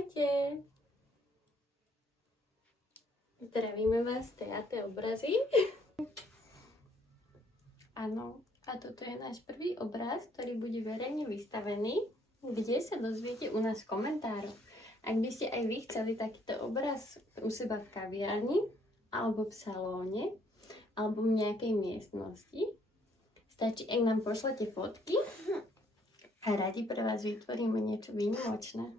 Ahojte. Zdravíme vás z Teate obrazy. Áno, a toto je náš prvý obraz, ktorý bude verejne vystavený, kde sa dozviete u nás v komentároch. Ak by ste aj vy chceli takýto obraz u seba v kaviarni, alebo v salóne, alebo v nejakej miestnosti, stačí, ak nám pošlete fotky a radi pre vás vytvoríme niečo výnimočné.